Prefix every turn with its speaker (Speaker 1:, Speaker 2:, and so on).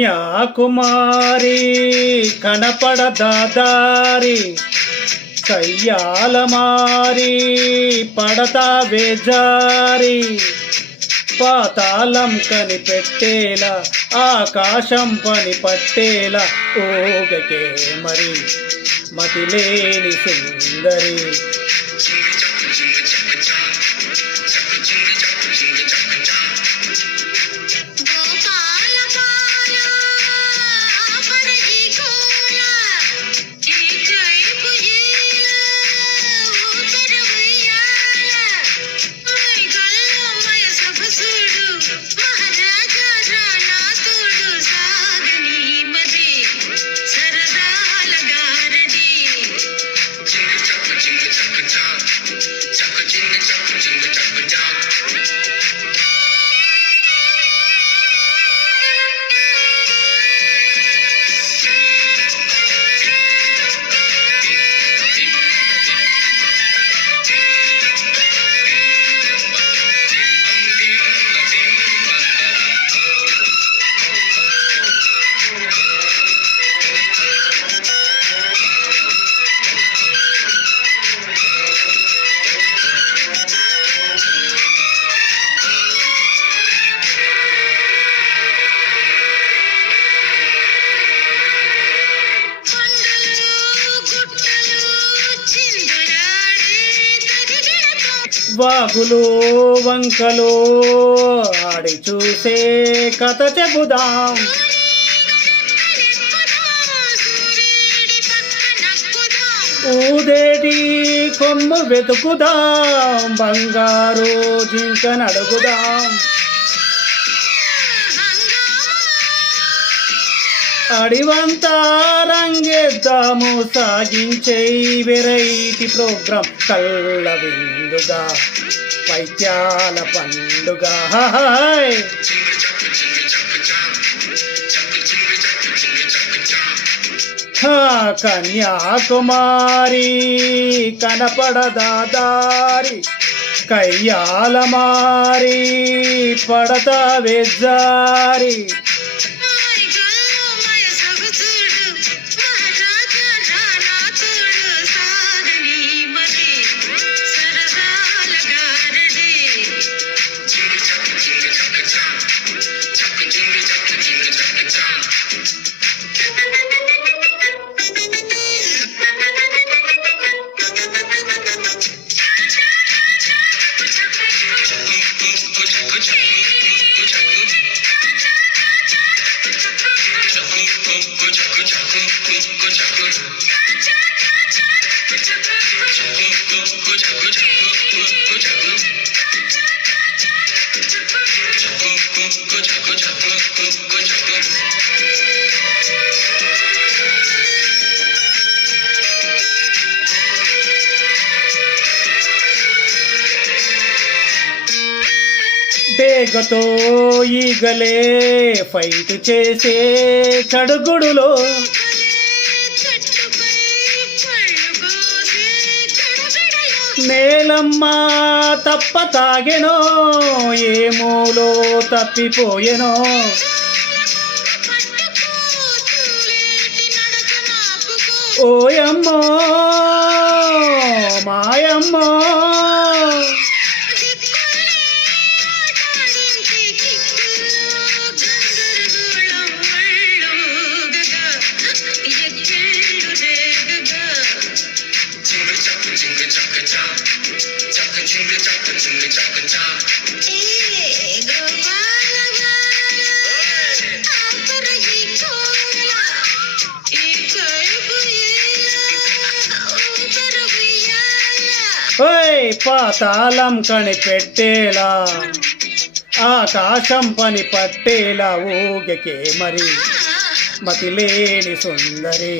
Speaker 1: కన్యాకుమారి కనపడదారి కయ్యాలమారి పడతా వేజారి పాతాళం కనిపెట్టేల ఆకాశం పని పట్టేల ఓగకే మరి
Speaker 2: మతి లేని సుందరి.
Speaker 1: వాగులు వంకలు ఆడి చూసే కథ చెబుదాం. ఊదేటి కొమ్ము వెతుకుదాం. బంగారు జింకనడుగుదాం అడివంతా రంగేద్దాము సాగించే వెరైటీ ప్రోగ్రాం కళ్ళ విందుగా వైద్యాల పండుగ. కన్యాకుమారి కనపడదా దారి కయ్యాల మారి పడతా వెజ్జారి బేగతో ఈగలే ఫైట్ చేసే కడుగుడులో నేలమ్మ తప్ప తాగెనో ఏమోలో తప్పిపోయెనో. ఓయమ్మో మాయమ్మో ఓయ్ పాతాళం కనిపెట్టేలా ఆకాశం పని పట్టేలా ఊగకే మరి.
Speaker 2: మతి లేని సుందరి